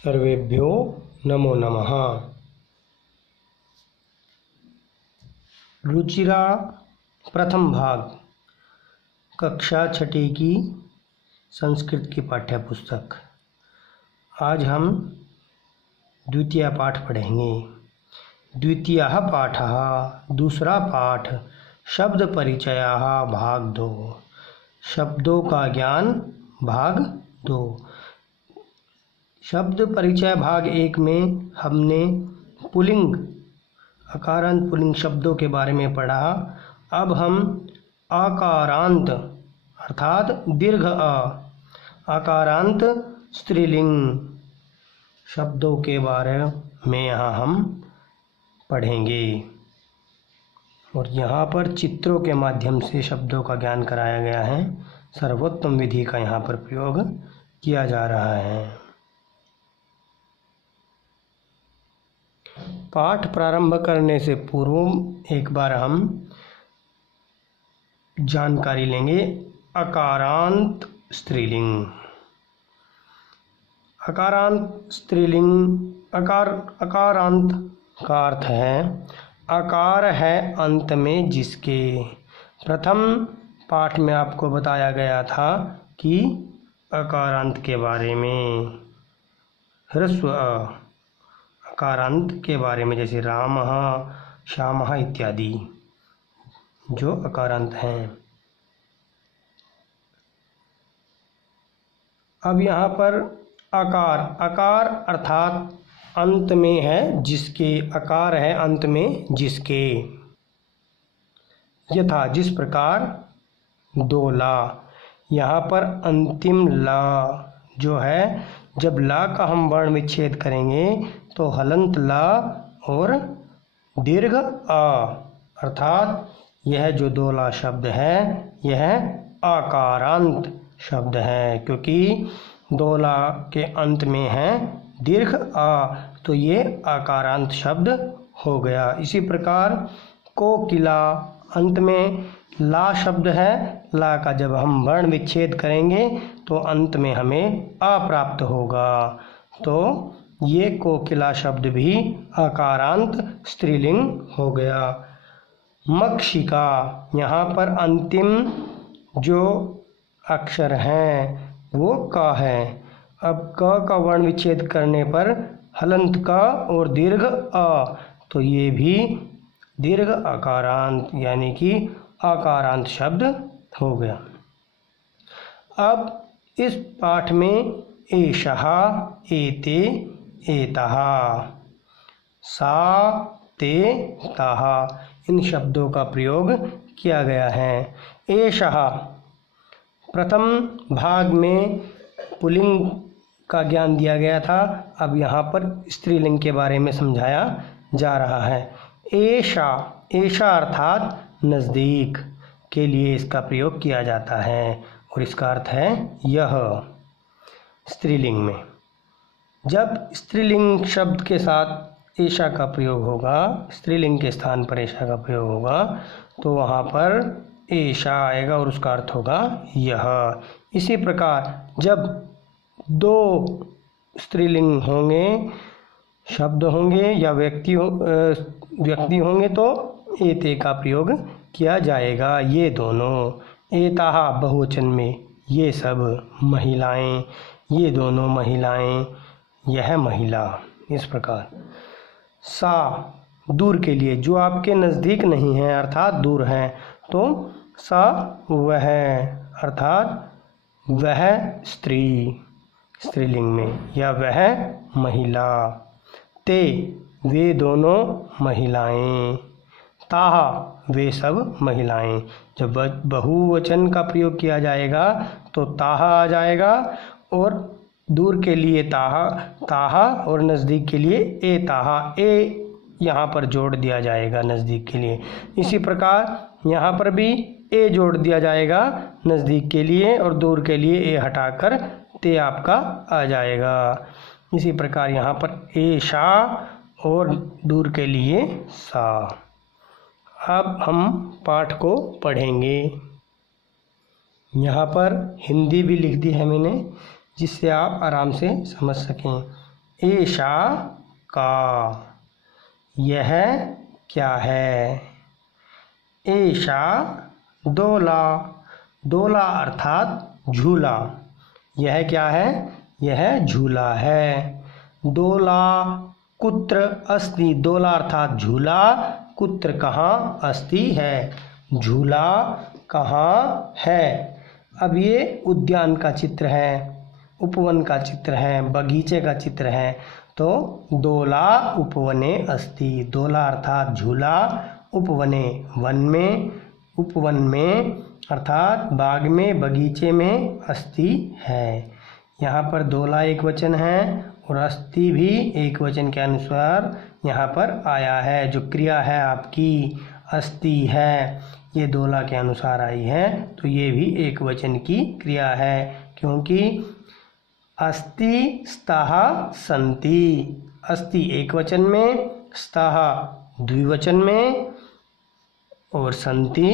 सर्वेभ्यो नमो नमः। रुचिरा प्रथम भाग, कक्षा छठी की संस्कृत की पाठ्य पुस्तक। आज हम द्वितीय पाठ पढ़ेंगे। द्वितीयः पाठः, दूसरा पाठ, शब्द परिचयः भाग 2, शब्दों का ज्ञान भाग 2। शब्द परिचय भाग 1 में हमने पुल्लिंग, अकारांत पुल्लिंग शब्दों के बारे में पढ़ा। अब हम आकारांत अर्थात दीर्घ आकारांत स्त्रीलिंग शब्दों के बारे में यहाँ हम पढ़ेंगे और यहाँ पर चित्रों के माध्यम से शब्दों का ज्ञान कराया गया है। सर्वोत्तम विधि का यहाँ पर प्रयोग किया जा रहा है। पाठ प्रारंभ करने से पूर्व एक बार हम जानकारी लेंगे अकारांत स्त्रीलिंग। अकारांत स्त्रीलिंग, अकारांत का अर्थ है आकार है अंत में जिसके। प्रथम पाठ में आपको बताया गया था कि अकारांत के बारे में, ह्रस्व अकारांत के बारे में, जैसे रामः, श्यामः इत्यादि जो अकारांत हैं। अब यहाँ पर आकार अर्थात अंत में है जिसके, आकार है अंत में जिसके। यथा जिस प्रकार, दो ला, यहाँ पर अंतिम ला जो है, जब ला का हम वर्ण विच्छेद करेंगे तो हलंत ला और दीर्घ आ, अर्थात यह जो दो ला शब्द है यह आकारांत शब्द है, क्योंकि दो ला के अंत में है दीर्घ आ, तो ये आकारांत शब्द हो गया। इसी प्रकार कोकिला, अंत में ला शब्द है, ला का जब हम वर्ण विच्छेद करेंगे तो अंत में हमें आ प्राप्त होगा, तो ये कोकिला शब्द भी आकारांत स्त्रीलिंग हो गया। मक्षिका, यहाँ पर अंतिम जो अक्षर हैं वो क है। अब क का वर्ण विच्छेद करने पर हलंत का और दीर्घ आ, तो ये भी दीर्घ आकारांत यानी कि आकारांत शब्द हो गया। अब इस पाठ में एषः, एते, एतः, सा, ते, ताः इन शब्दों का प्रयोग किया गया है। एषः प्रथम भाग में पुल्लिंग का ज्ञान दिया गया था, अब यहाँ पर स्त्रीलिंग के बारे में समझाया जा रहा है। एषा, एषा अर्थात नज़दीक के लिए इसका प्रयोग किया जाता है और इसका अर्थ है यह। स्त्रीलिंग में जब स्त्रीलिंग शब्द के साथ एषा का प्रयोग होगा, स्त्रीलिंग के स्थान पर एषा का प्रयोग होगा, तो वहाँ पर एषा आएगा और उसका अर्थ होगा यह। इसी प्रकार जब दो स्त्रीलिंग होंगे, शब्द होंगे या व्यक्ति होंगे तो एते का प्रयोग किया जाएगा। ये दोनों, एताः बहुवचन में ये सब महिलाएं, ये दोनों महिलाएं, यह महिला। इस प्रकार सा दूर के लिए, जो आपके नज़दीक नहीं है अर्थात दूर है, तो सा वह अर्थात वह स्त्री स्त्रीलिंग में, या वह महिला। ते वे दोनों महिलाएं, ताहा वे सब महिलाएं। जब बहुवचन का प्रयोग किया जाएगा तो ताहा आ जाएगा और दूर के लिए ताहा, ताहा और नज़दीक के लिए ए ताहा, ए यहाँ पर जोड़ दिया जाएगा नज़दीक के लिए। इसी प्रकार यहाँ पर भी ए जोड़ दिया जाएगा नज़दीक के लिए और दूर के लिए ए हटाकर ते आपका आ जाएगा। इसी प्रकार यहाँ पर एषा और दूर के लिए सा। अब हम पाठ को पढ़ेंगे। यहाँ पर हिंदी भी लिख दी है मैंने, जिससे आप आराम से समझ सकें। एषा का, यह क्या है। एषा दोला, दोला अर्थात झूला, यह क्या है, यह झूला है। दोला कुत्र अस्ति, दोला अर्थात झूला, कुत्र कहाँ, अस्ति है, झूला कहाँ है। अब ये उद्यान का चित्र है, उपवन का चित्र है, बगीचे का चित्र है। तो दोला उपवने अस्ति, दोला अर्थात झूला, उपवने वन में, उपवन में अर्थात बाग में, बगीचे में, अस्ति है। यहाँ पर दोला एक वचन है और अस्ति भी एक वचन के अनुसार यहाँ पर आया है। जो क्रिया है आपकी अस्ति है, ये दोला के अनुसार आई है, तो ये भी एक वचन की क्रिया है, क्योंकि अस्ति स्तः सन्ति, अस्ति एक वचन में, स्तः द्विवचन में और सन्ति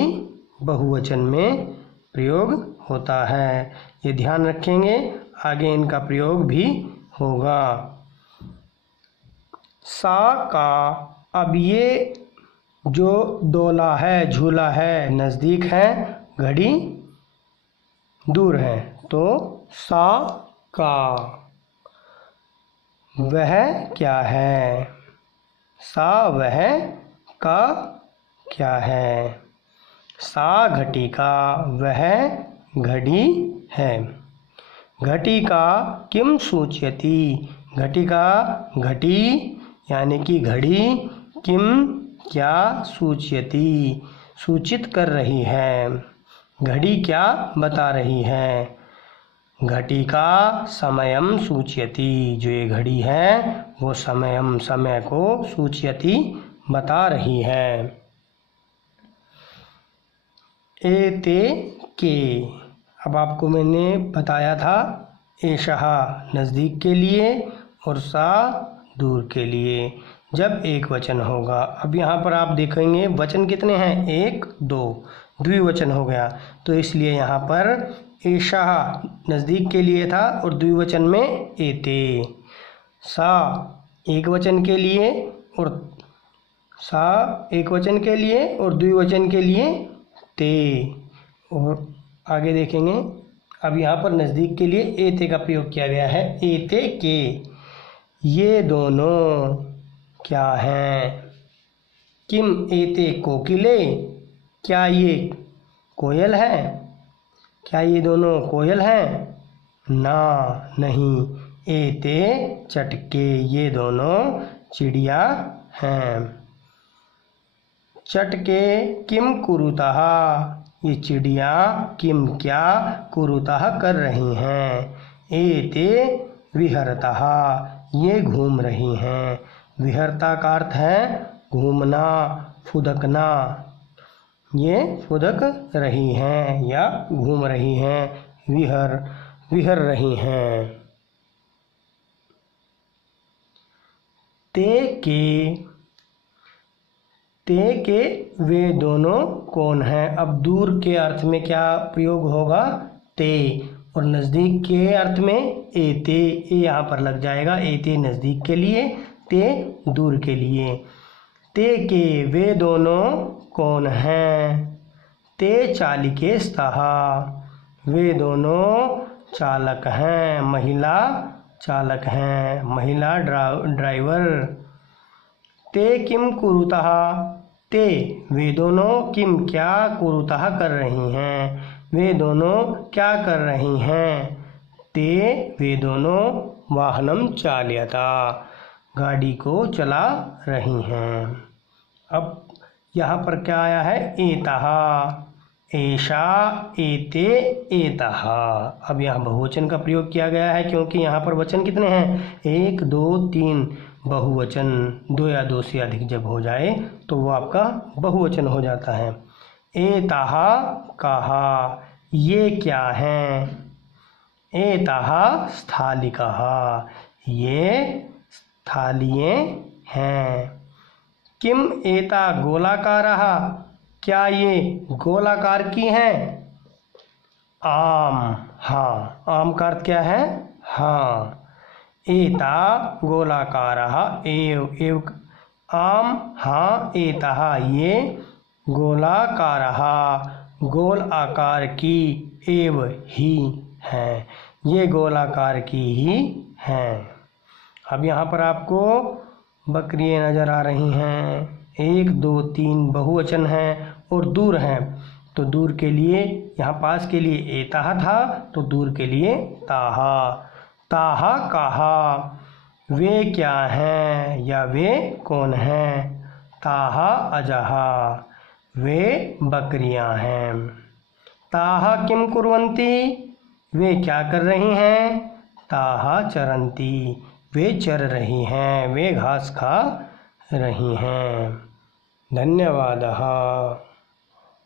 बहुवचन में प्रयोग होता है। ये ध्यान रखेंगे, आगे इनका प्रयोग भी होगा। सा का, अब ये जो दोला है, झूला है, नज़दीक है, घड़ी दूर है, तो सा का, वह क्या है। सा वह का क्या है। सा घटी का, वह घड़ी है। घटी का किम सूचयति, घटी का घटी यानी कि घड़ी, किम क्या, सूचयति सूचित कर रही है, घड़ी क्या बता रही है। घटी का समयम सूचयति, जो ये घड़ी है वो समयम समय को सूचयति बता रही है। एते के, अब आपको मैंने बताया था एषः नज़दीक के लिए और सा दूर के लिए, जब एक वचन होगा। अब यहाँ पर आप देखेंगे वचन कितने हैं, एक दो, द्विवचन हो गया, तो इसलिए यहाँ पर एषः नज़दीक के लिए था और द्विवचन में एते। सा एक वचन के लिए और सा एक वचन के लिए और द्विवचन के लिए ते। और आगे देखेंगे, अब यहाँ पर नज़दीक के लिए एते का प्रयोग किया गया है। एते के, ये दोनों क्या हैं। किम एते कोकिले, क्या ये कोयल है, क्या ये दोनों कोयल हैं। ना नहीं, एते चटके, ये दोनों चिड़िया हैं। चटके किम कुरुतः, ये चिड़िया किम क्या, कुरुतः कर रही हैं। एते विहरतः, ये घूम रही हैं। विहरता का अर्थ है घूमना, फुदकना, ये फुदक रही हैं या घूम रही हैं, विहर रही हैं। ते के वे दोनों कौन हैं। अब दूर के अर्थ में क्या प्रयोग होगा, ते, और नज़दीक के अर्थ में एते, ये यहाँ पर लग जाएगा। एते नज़दीक के लिए, ते दूर के लिए। ते के वे दोनों कौन हैं। ते चालिके स्तः, वे दोनों चालक हैं, महिला चालक हैं, महिला ड्राइवर। ते किम कुरुतः, ते वे दोनों किम क्या, कुरुतः कर रही हैं, वे दोनों क्या कर रही हैं। ते वे दोनों वाहनम चालयता, गाड़ी को चला रही हैं। अब यहाँ पर क्या आया है, एतः, एषा, एते, एतः। अब यहाँ बहुवचन का प्रयोग किया गया है, क्योंकि यहाँ पर वचन कितने हैं, एक दो तीन। बहुवचन दो या दो से अधिक जब हो जाए तो वो आपका बहुवचन हो जाता है। एतः कहा, ये क्या हैं। एतः स्थालिकः, ये थालियाँ हैं। किम एता गोलाकारः, क्या ये गोलाकार की हैं। आम, हाँ, आम का अर्थ क्या है, हाँ। एता गोलाकारः एव आम हाँ एतः ये गोलाकारः गोल आकार की एव ही हैं, ये गोलाकार की ही हैं। अब यहाँ पर आपको बकरियाँ नज़र आ रही हैं, 1 2 3 बहुवचन हैं और दूर हैं, तो दूर के लिए यहाँ पास के लिए एताह था, तो दूर के लिए ताहा। ताहा कहा, वे क्या हैं या वे कौन हैं। ताहा अजहा, वे बकरियां हैं। ताहा किम कुर्वन्ति, वे क्या कर रही हैं। ताहा चरन्ति, वे चर रही हैं, वे घास खा रही हैं। धन्यवादः।